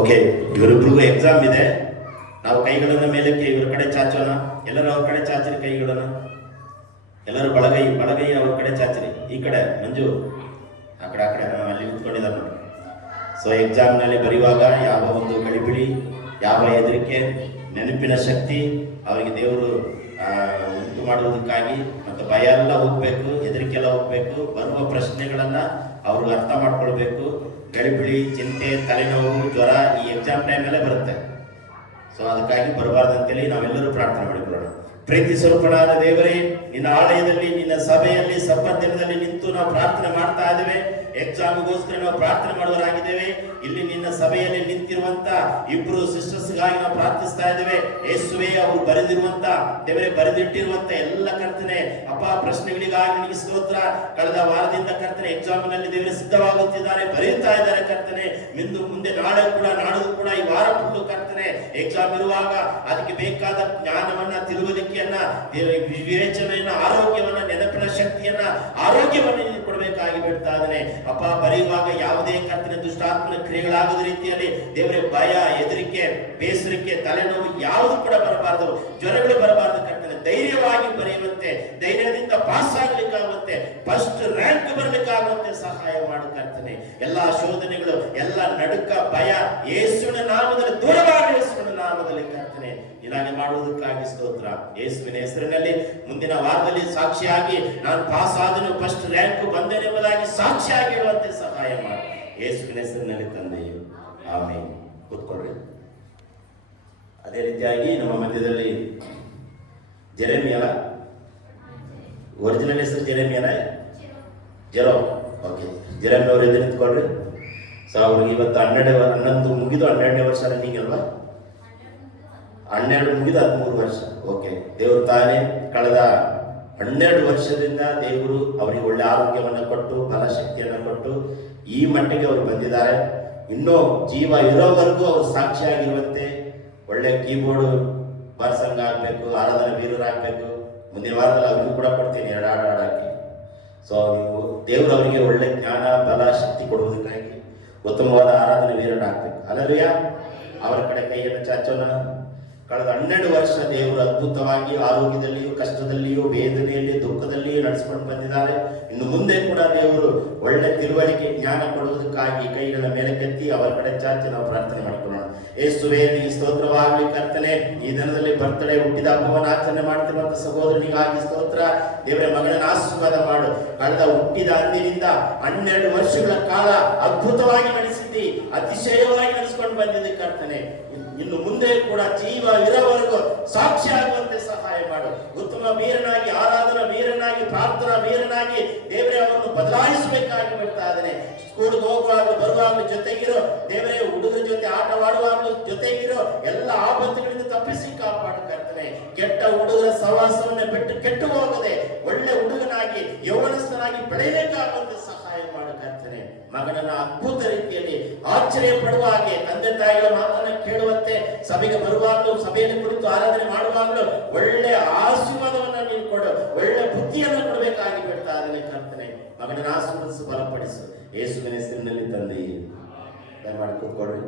Okay, ಇವರಿಬ್ರಿಗೂ exam ಇದೆ. ನಾವು ಕೈಗಳನ್ನು ಮೇಲಕ್ಕೆ ಇವರ ಕಡೆ ಚಾಚೋಣ. ಎಲ್ಲರೂ ಅವ್ರ ಕಡೆ ಚಾಚಿರಿ ಕೈಗಳನ್ನು. ಎಲ್ಲರೂ ಬಲಗೈ ಅವ್ರ ಕಡೆ ಚಾಚಿರಿ. ಈ ಕಡೆ ಮಂಜು ಆ ಕಡೆ ಅಲ್ಲಿ ನಿಂತ್ಕೊಂಡಿದ್ದಾರೆ ನೋಡಿ. ಸೊ ಎಕ್ಸಾಮ್ನಲ್ಲಿ ಬರೆಯುವಾಗ ಯಾವ ಒಂದು ಗಡಿಬಿಡಿ, ಯಾವ ಹೆದರಿಕೆ, ನೆನಪಿನ ಶಕ್ತಿ ಅವರಿಗೆ ದೇವರು ಉಂಟು ಮಾಡುವುದಕ್ಕಾಗಿ ಮತ್ತು ಭಯ ಎಲ್ಲ ಹೋಗ್ಬೇಕು, ಹೆದರಿಕೆ ಎಲ್ಲ ಹೋಗ್ಬೇಕು. ಬರುವ ಪ್ರಶ್ನೆಗಳನ್ನ ಅವ್ರಿಗೆ ಅರ್ಥ ಮಾಡ್ಕೊಳ್ಬೇಕು. ಗಡಿಬಿಡಿ, ಚಿಂತೆ, ತಲೆನೋವು, ಜ್ವರ ಈ ಎಕ್ಸಾಮ್ ಟೈಮಲ್ಲೇ ಬರುತ್ತೆ. ಸೊ ಅದಕ್ಕಾಗಿ ಬರಬಾರ್ದಂತೇಳಿ ನಾವೆಲ್ಲರೂ ಪ್ರಾರ್ಥನೆ ಮಾಡಿಕೊಳ್ಳೋಣ. ಪ್ರೀತಿ ಸ್ವರೂಪನಾದ ದೇವರೇ, ನಿನ್ನ ಆಲಯದಲ್ಲಿ, ನಿನ್ನ ಸಭೆಯಲ್ಲಿ, ಸಬ್ಬತ್ ದಿನದಲ್ಲಿ ನಿಂತು ನಾವು ಪ್ರಾರ್ಥನೆ ಮಾಡ್ತಾ ಇದ್ದೇವೆ. ಎಕ್ಸಾಮ್ಗೋಸ್ಕರ ನಾವು ಪ್ರಾರ್ಥನೆ ಮಾಡುವರಾಗಿದ್ದೇವೆ. ಇಲ್ಲಿ ನಿನ್ನ ಸಭೆಯಲ್ಲಿ ನಿಂತಿರುವಂತ ಇಬ್ರು ಸಿಸ್ಟರ್ಸ್ಗಾಗಿ ನಾವು ಪ್ರಾರ್ಥಿಸ್ತಾ ಇದ್ದೇವೆ. ಯೇಸುವೆ, ಅವರು ಬರೆದಿರುವಂತ ದೇವರೇ, ಬರೆದಿಟ್ಟಿರುವಂತ ಎಲ್ಲ ಕರ್ತನೆ ಅಪ್ಪ ಪ್ರಶ್ನೆಗಳಿಗಾಗಿ ನಿನಗೆ ಸ್ತೋತ್ರ. ಕಳೆದ ವಾರದಿಂದ ಕರ್ತನೆ ಎಕ್ಸಾಮಿನಲ್ಲಿ ದೇವರೇ ಸಿದ್ಧವಾಗುತ್ತಿದ್ದಾರೆ, ಬರೆಯುತ್ತಾ ಇದ್ದಾರೆ ಕರ್ತನೆ. ಮುಂದೆ ನಾಳೆ ಕೂಡ, ನಾಡದು ಕೂಡ, ಈ ವಾರ ಫುಲ್ಲು ಕರ್ತನೆ ಎಕ್ಸಾಮ್ ಇರುವಾಗ ಅದಕ್ಕೆ ಬೇಕಾದ ಜ್ಞಾನವನ್ನ, ತಿಳುವಳಿಕೆಯನ್ನ, ವಿವೇಚನೆಯನ್ನ, ಆರೋಗ್ಯವನ್ನ, ನೆನಪಿನ ಶಕ್ತಿಯನ್ನ, ಆರೋಗ್ಯವನ್ನ ನೀನು ಕೊಡಬೇಕಾಗಿ ಬಿಡ್ತಾ ಇದ್ದಾನೆ ಅಪ್ಪ. ಬರೆಯುವಾಗ ಯಾವುದೇ ಕರ್ತನೆ ದುಷ್ಟಾತ್ಮನ ಕ್ರಿಯೆಗಳಾಗದ ರೀತಿಯಲ್ಲಿ ದೇವರೇ ಭಯ, ಹೆದರಿಕೆ, ಬೇಸರಿಕೆ, ತಲೆನೋವು ಯಾವುದು ಕೂಡ ಬರಬಾರದು, ಜ್ವರಗಳು ಬರಬಾರದು ಕರ್ತನೆ. ಧೈರ್ಯವಾಗಿ ಬರೆಯುವಂತೆ, ಧೈರ್ಯದಿಂದ ಪಾಸ್ ಆಗ್ಲಿಕ್ಕಾಗುವಂತೆ, ಫಸ್ಟ್ ರ್ಯಾಂಕ್ ಬರ್ಲಿಕ್ಕಾಗುವಂತೆ ಸಹಾಯ ಮಾಡು ಕರ್ತನೆ. ಎಲ್ಲಾ ಶೋಧನೆಗಳು, ಎಲ್ಲ ನಡುಕ, ಭಯ ಯೇಸುವಿನ ನಾಮದಲ್ಲಿ ದೂರವಾಗಿ, ಯೇಸುವಿನ ನಾಮದಲ್ಲಿ ಕರ್ತನೆ ಇಲಾಗೆ ಮಾಡುವುದಕ್ಕಾಗಿ ಸ್ತೋತ್ರ. ಯೇಸುವಿನ ಹೆಸರಿನಲ್ಲಿ ಮುಂದಿನ ವಾರದಲ್ಲಿ ಸಾಕ್ಷಿಯಾಗಿ ನಾನು ಪಾಸ್ ಆದನು, ಫಸ್ಟ್ ರ್ಯಾಂಕ್ ಬಂದೇನೆಂಬುದಾಗಿ ಸಾಕ್ಷಿಯಾಗಿ ಹೇಳುವಂತೆ ಸಹಾಯ ಮಾಡಿ ಯೇಸುವಿನ ಹೆಸರಿನಲ್ಲಿ ತಂದೆಯು, ಆಮೇಲೆ. ಕೂತ್ಕೊಳ್ರಿ. ಅದೇ ರೀತಿಯಾಗಿ ನಮ್ಮ ಮಧ್ಯದಲ್ಲಿ ಜೆರೆಮಿಯಲ, ಒರಿಜಿನಲ್ ಹೆಸರು ಜೆರೆಮಿಯಲ, ಜೆರೋ. ಓಕೆ, ಜೆರೆಮಿ ಅವರು ಎದ್ದು ನಿಂತ್ಕೊಳ್ರಿ. ಸೊ ಅವ್ರಿಗೆ ಇವತ್ತು 11 ಮುಗಿದು 12ನೇ ವರ್ಷ ರನ್ನಿಂಗ್ ಅಲ್ವಾ? 12 ಮುಗಿದು 13 ವರ್ಷ. ಓಕೆ, ದೇವರು ತಾನೇ ಕಳೆದ 12 ವರ್ಷದಿಂದ ದೇವರು ಅವರಿಗೆ ಒಳ್ಳೆ ಆರೋಗ್ಯವನ್ನು ಕೊಟ್ಟು, ಬಲ ಶಕ್ತಿಯನ್ನು ಕೊಟ್ಟು ಈ ಮಟ್ಟಿಗೆ ಅವರು ಬಂದಿದ್ದಾರೆ. ಇನ್ನೂ ಜೀವ ಇರೋವರೆಗೂ ಅವರು ಸಾಕ್ಷಿಯಾಗಿರುವಂತೆ ಒಳ್ಳೆ ಕೀಬೋರ್ಡ್ ಬಾರ್ಸಂಗ ಆಗ್ಬೇಕು, ಆರಾಧನಾ ವೀರರಾಗಬೇಕು. ಮುಂದಿನ ವಾರದಲ್ಲಿ ಅವ್ರಿಗೂ ಕೂಡ ಕೊಡ್ತೀನಿ 2 ಹಾಡು ಹಾಡಕ್ಕೆ. ಸೊ ನೀವು ದೇವರು ಅವರಿಗೆ ಒಳ್ಳೆ ಜ್ಞಾನ, ಬಲ, ಶಕ್ತಿ ಕೊಡುವುದಕ್ಕಾಗಿ ಉತ್ತಮವಾದ ಆರಾಧನಾ ವೀರನಾಗಬೇಕು. ಅಲ್ಲರಿಯ ಅವರ ಕಡೆ ಕೈಯನ್ನು ಚಾಚೋಣ. ಕಳೆದ 12 ವರ್ಷ ದೇವರು ಅದ್ಭುತವಾಗಿ ಆರೋಗ್ಯದಲ್ಲಿಯೂ, ಕಷ್ಟದಲ್ಲಿಯೂ, ವೇದನೆಯಲ್ಲಿ, ದುಃಖದಲ್ಲಿಯೂ ನಡೆಸಿಕೊಂಡು ಬಂದಿದ್ದಾರೆ. ಇನ್ನು ಮುಂದೆ ಕೂಡ ದೇವರು ಒಳ್ಳೆ ತಿಳುವಳಿಕೆ, ಜ್ಞಾನ ಕೊಡುವುದಕ್ಕಾಗಿ ಕೈಗಳ ಮೇಲೆ ಕೆತ್ತಿ ಅವರ ಕಡೆ ಚಾಚಿ ನಾವು ಪ್ರಾರ್ಥನೆ ಮಾಡಿಕೊಳ್ಳೋಣ. ಯೇಸುವೇ, ಈ ಸ್ತೋತ್ರವಾಗಲಿ ಕರ್ತನೆ. ಈ ದಿನದಲ್ಲಿ ಬರ್ತಡೇ, ಹುಟ್ಟಿದ ಹಬ್ಬವನ್ನು ಆಚರಣೆ ಮಾಡ್ತಿರುವಂತ ಸಹೋದರನಿಗಾಗಿ ಸ್ತೋತ್ರ. ದೇವರ ಮಗನನ್ನು ಆಶೀರ್ವಾದ ಮಾಡು. ಕಳೆದ ಹುಟ್ಟಿದ ಅಂದಿನಿಂದ 12 ವರ್ಷಗಳ ಕಾಲ ಅದ್ಭುತವಾಗಿ ನಡೆಸಿದ್ದಿ, ಅತಿಶಯವಾಗಿ ನಡೆಸಿಕೊಂಡು ಬಂದಿದ್ದೆ ಕರ್ತನೆ. ಇನ್ನು ಮುಂದೆ ಕೂಡ ಜೀವ ಇರೋವರೆಗೂ ಸಾಕ್ಷಿ ಆಗುವಂತೆ ಸಹಾಯ ಮಾಡು. ಉತ್ತಮ ವೀರನಾಗಿ, ಆರಾಧನಾ ವೀರನಾಗಿ, ಪ್ರಾರ್ಥನಾ ವೀರನಾಗಿ ದೇವರೇ ಅವರನ್ನು ಬದಲಾಯಿಸಬೇಕಾಗಿ ಬಿಡ್ತಾ ಇದ್ದೇನೆ. ಸ್ಕೂಲ್ಗೆ ಹೋಗುವಾಗಲೂ ಬರುವಾಗಲೂ ಜೊತೆಗಿರೋ ದೇವರೇ, ಹುಡುಗರ ಜೊತೆ ಆಟವಾಡುವಾಗಲೂ ಜೊತೆಗಿರೋ, ಎಲ್ಲ ಆಪತ್ತುಗಳಿಂದ ತಪ್ಪಿಸಿ ಕಾಪಾಡು ಕರ್ತನೆ. ಕೆಟ್ಟ ಹುಡುಗರ ಸಹವಾಸವನ್ನ ಬಿಟ್ಟು ಕೆಟ್ಟು ಹೋಗದೆ ಒಳ್ಳೆ ಹುಡುಗನಾಗಿ, ಯೌವನಸ್ಥನಾಗಿ ಬೆಳೆಯಬೇಕಾಗುವಂತೆ ಸಹಾಯ ಮಾಡು ಕರ್ತನೆ. ಮಗನನ್ನ ಅದ್ಭುತ ರೀತಿಯಲ್ಲಿ ಆಶ್ಚರ್ಯ ಪಡುವ ಹಾಗೆ, ತಂದೆ ತಾಯಿಗಳ ಮಾತನ್ನ ಕೇಳುವಂತೆ, ಸಭೆಗೆ ಬರುವಾಗಲೂ, ಸಭೆಯಲ್ಲಿ ಕುಳಿತು ಆರಾಧನೆ ಮಾಡುವಾಗಲೂ ಒಳ್ಳೆ ಆಶೀರ್ವಾದವನ್ನ ನೀನು ಕೊಡು, ಒಳ್ಳೆ ಬುದ್ಧಿಯನ್ನು ಕೊಡಬೇಕಾಗಿ ಬಿಡ್ತಾ ಇದ್ದೇನೆ ಕರ್ತನೆ. ಮಗನನ್ನ ಆಶೀರ್ವದಿಸು, ಬಲಪಡಿಸು. ಯೇಸುವಿನ ಹೆಸರಿನಲ್ಲಿ ತಂದೆ, ದಯಮಾಡಿ ಕೂತ್ಕೊಳ್ರಿ.